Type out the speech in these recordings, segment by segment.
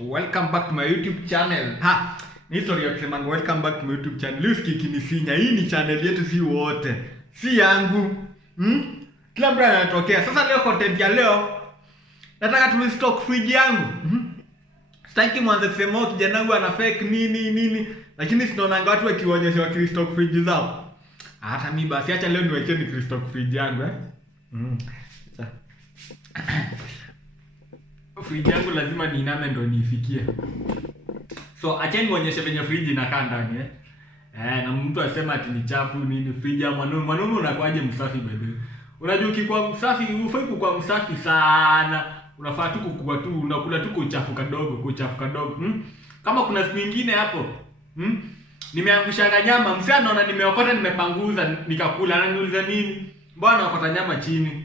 Welcome back to my YouTube channel. Ni story ya kusema welcome back to my YouTube channel. Leo sikinisinya. Hii ni channel yetu si wote. Si yangu. Kila mtu anatokea. Sasa leo content ya leo nataka tu stock fridge yangu. Sitaki mwanze kusema kijana wangu ana fake nini. Lakini sinaonanga watu wakionyesha wa stock fridge zao. Hata mimi basi acha leo niwekee ni stock fridge yangu Fridge yangu lazima niiname ndo niifikie. So acha nionyeshe venye fridge inakaa ndani na mtu asema ati ni chafu nini fridge ya mwanaume unakuaje msafi bebe. Unajua ukikuwa msafi ufai kuwa msafi sana. Unafaa tu kukua tu unakula tu kuchafu kadogo. Kama kuna siku nyingine hapo nimeangusha nyama, msee anaona nimeokota nimepanguza nikakula, ananiuliza nini? Mbona unaokota nyama chini?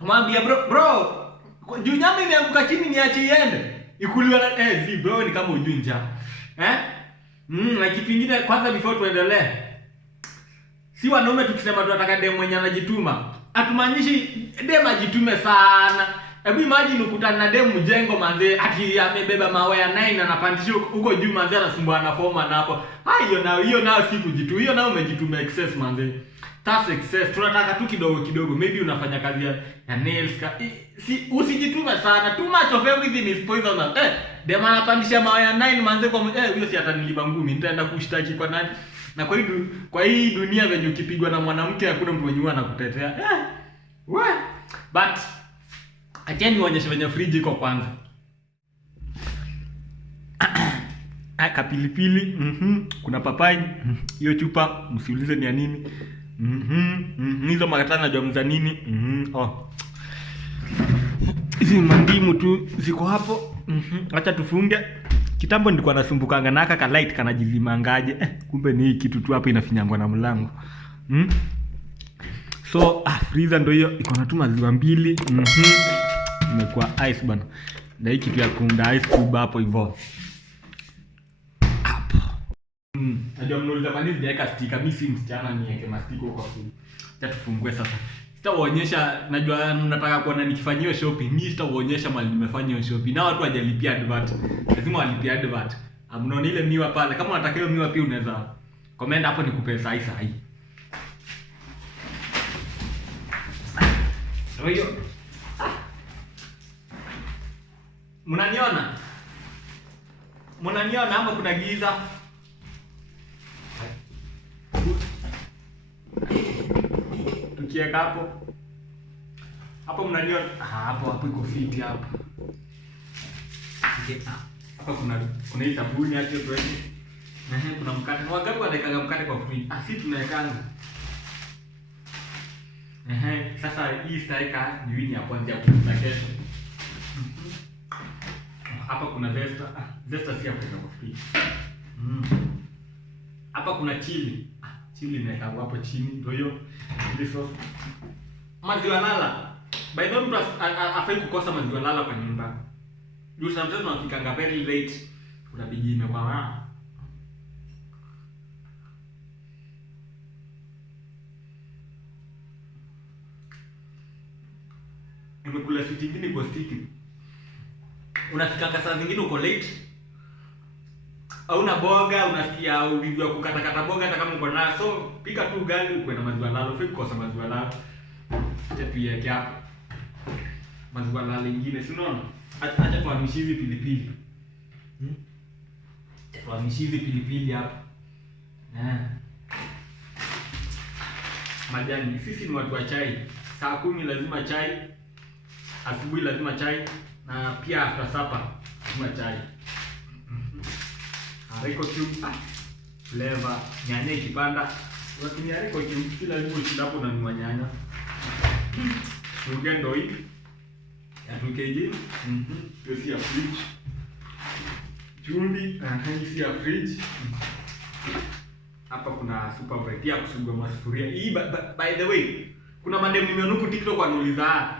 Mwambie bro juu nyama imeanguka chini niache iende. Ikuliwa na bro ni kama ujui njaa. Na kitu kingine kwanza before tuendelee. Si wanaume tukisema tunataka dem mwenye anajituma. Hatumaanishi dem ajitume sana. Hebu imagine ukutana na dem mjengo manze ati amebeba mawe ya 9 anapandisha huko juu manze anasumbua na forma na hapo. Hiyo nao si kujitu. Hiyo nao umejituma excess manze. That's excess. Tunataka tu kidogo. Maybe unafanya kazi ya nails usijitume sana. Too much of everything is poisonous. Dem anapandisha mawe ya 9 manze kwa huyo si atanilipa ngumi. Nitaenda kushtaki kwa nani? Na kwa hii dunia venye ukipigwa na mwanamke hakuna mtu mwenye anakutetea. But acheni nionyeshe venye fridge iko kwanza. Kapilipili, kuna papai, hiyo chupa msiulize ni ya nini. Hizo makatana najua mza nini. Hizi mandimu tu ziko hapo. Acha tufunge. Kitambo nilikuwa nasumbukanga na aka light kanajilimangaje. Kumbe ni hii kitu tu hapa inafinyangwa na mlango. So freezer ndio hiyo iko na tu maziwa mbili. Imekuwa ice bana. Na hii kitu ya kuunda ice cube hapo hivyo. Hapo. Najua mnauliza kwa nini sijaweka sticker. Mimi si msichana niweke mastiko huko kwa. Acha tufungue sasa. Sitawaonyesha, najua mnataka kuona nikifanyia shopping. Mimi sitawaonyesha mali nimefanya shopping. Na watu hawajalipia advert. Lazima walipie advert. Mnaona ile miwa pale. Kama unataka hiyo miwa pia unaweza comment hapo nikupe sahi. Hiyo. Mnaniona ama kuna giza? Tukieka hapo mnaniona? Hapo iko fit hapo. Hapa kuna hii sabuni hapo tuweke. Kuna mkate. Na wangapi wanaweka mkate kwa fridge? Sisi tunawekanga. Sasa hii staika ni ya kwanza ya kesho. Hapa kuna zesta si hapo kwa fridge. Hapa kuna chili. Chili naweka hapo chini ndio hiyo. Ile sauce. Maziwa lala. By the way mtu afai kukosa maziwa lala kwa nyumba. You sometimes unafika very late. Unabidi imekwa Nimekula sweet nyingine kwa sticky. Unafika saa zingine uko late. Au una boga, unasikia ulivyo kukata boga hata kama uko nayo. So pika tu ugali uko na maziwa lalo, fiki kosa maziwa lalo. Acha tuiweke hapo. Maziwa lalo nyingine, si unaona? Acha tuhamishizi pilipili. Acha tuhamishizi pilipili hapo. Majani, sisi ni watu wa chai. Saa 10 lazima chai. Asubuhi lazima chai na pia after supper lazima chai. Hariko cube flavor nyanya ikipanda unatumia hariko cube kila lazima hapo na nyanya nyanya. Sugar ndio hii. Ya 2 kg. Pesi ya fridge. Chumvi hii si ya fridge. Hapa kuna super bright ya kusugua masufuria. Hii by the way kuna madem nimeonuku TikTok wanauliza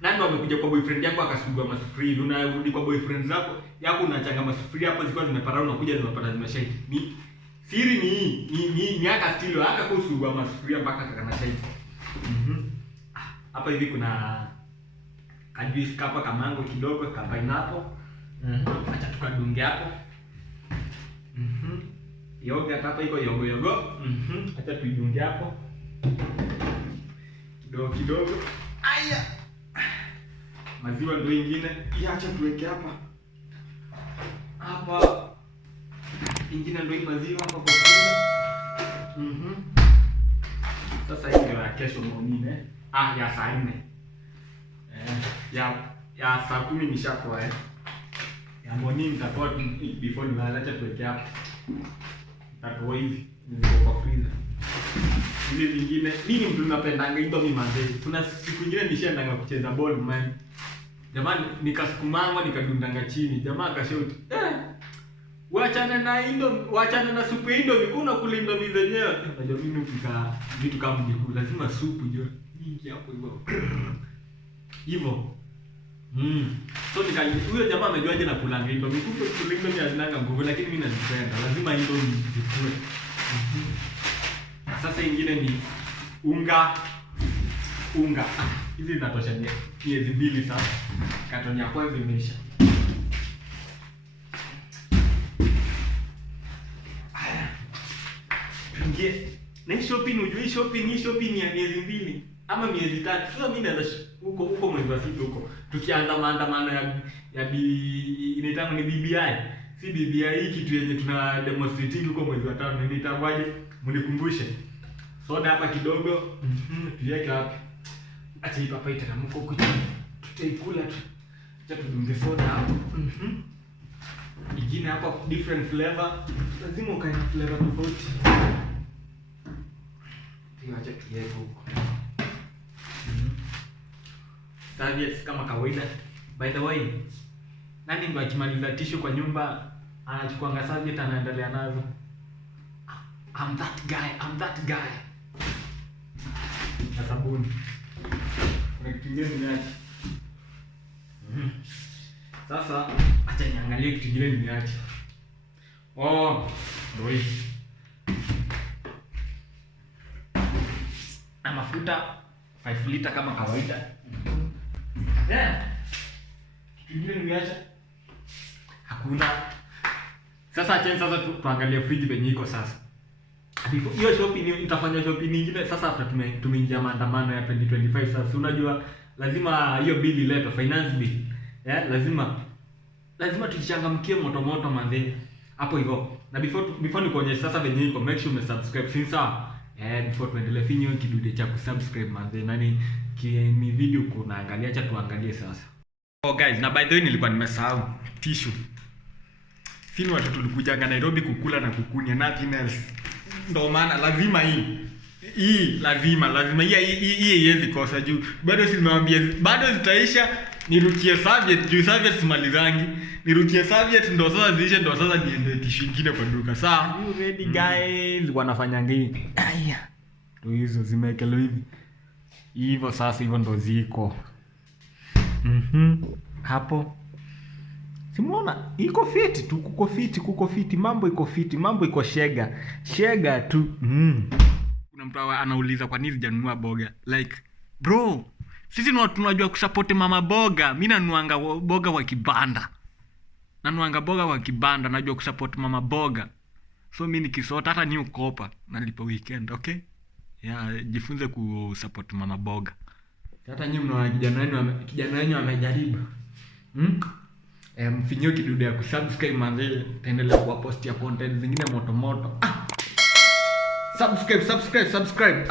nani wamekuja kwa boyfriend yako akasugua masufuria, unarudi kwa boyfriend zako yako unachanga masufuria hapo zilikuwa zimeparana unakuja zimepata zimeshake. Ni siri ni haka stilo haka kusugua masufuria mpaka kana shake. Hapa hivi kuna kajuice kapa kamango kidogo ka pineapple Acha tukadunge hapo. Yoga hapa iko yogo. Acha tuidunge hapo. Kidogo kidogo. Aya. Maziwa ndio ingine. Acha tuweke hapa. Hapa. Ingine ndio maziwa hapa kwa freezer. Sasa hii ndio ya kesho morning ya saa 4. Ya saa 10 nishakuwa ya morning nitakuwa before nilala. Acha tuweke hapa. Tatoa hivi niko kwa freezer. Hizi zingine mimi mtu napendanga hizo mimi manze. Kuna siku nyingine nishaenda kucheza ball man. Jamani nikasukumangwa nikadundanga chini. Jamaa akashout. Waachana na Indo, waachana na supu Indo, kuna kula Indo zenyewe. Unajua mimi ukika vitu kama mjukuu lazima supu jo. Nyingi hapo hivyo. Hivyo. So huyo jamaa amejuaje na kulanga Indo? Mikumbe kula Indo ni azinanga nguvu lakini mimi nazipenda. Lazima Indo nizikue. Sasa ingine ni unga. Hizi zinatosha miezi 2 sasa. Katoni ya kwanza imeisha. Na hii shopping ya miezi 2 ama miezi 3. Sio mimi naweza huko mwezi wa 6 huko. Tukianza maandamano ya inaitwa ni BBI. Si BBI hii kitu yenye tuna demonstrate huko mwezi wa 5. Nitawaje? Mnikumbushe. Soda hapa kidogo. Tuweke hapa. Acha hii papa itakamko huko chini. Tutaikula tu. Acha tudunge soda hapo. Ingine hapa different flavor. Lazima ukae na flavor tofauti. Acha tuweke huko. Serviettes kama kawaida. By the way, nani ndo akimaliza tissue kwa nyumba anachukua serviette anaendelea nazo? I'm that guy. Na sabuni. Kuna kitu kingine niache. Sasa acha niangalie kitu kingine niache. Ndio hii. Na mafuta 5 liter kama kawaida. Kitu nimeacha. Hakuna. Sasa tuangalie fridge venye iko sasa. Hiyo shopping utafanya shopping nyingine sasa after tumeingia maandamano ya 2025 sasa unajua lazima hiyo bill iletwe finance bill. Lazima tuchangamkie moto manze. Hapo hivyo. Na before nikuonyeshe sasa venye iko make sure umesubscribe since before tuendelee finyo kidude cha kusubscribe manze nani ni video kunaangalia acha tuangalie sasa. Guys, na by the way nilikuwa nimesahau tissue. Sisi watu tulikujanga Nairobi kukula na kukunya nothing else. Ndio maana lazima hii lazima hii iweze kosa juu bado simwambia bado zitaisha nirukie serviette juu serviette simalizangi nirukie serviette ndo sasa ziishe ndo sasa niende tissue nyingine kwa duka sawa. You ready guys? Wanafanya nini? Aya. Ndio hizo zimeekelewa hivi. Hivyo sasa hivyo ndo ziko. Hapo. Simuona iko fiti tu kuko fiti mambo iko fiti mambo iko shega tu. Kuna mtu anauliza kwa nini sijanunua boga like bro sisi ni watu tunajua kusupport mama boga. Mimi nanuanga boga wa kibanda. Najua kusupport mama boga. So mimi nikisota hata ni ukopa nalipa weekend, okay? Jifunze kusupport mama boga. Hata nyinyi mna kijana wenu amejaribu. Mfinyo kidude ya kusubscribe manze taendelea kuwapostia content zingine moto. Subscribe.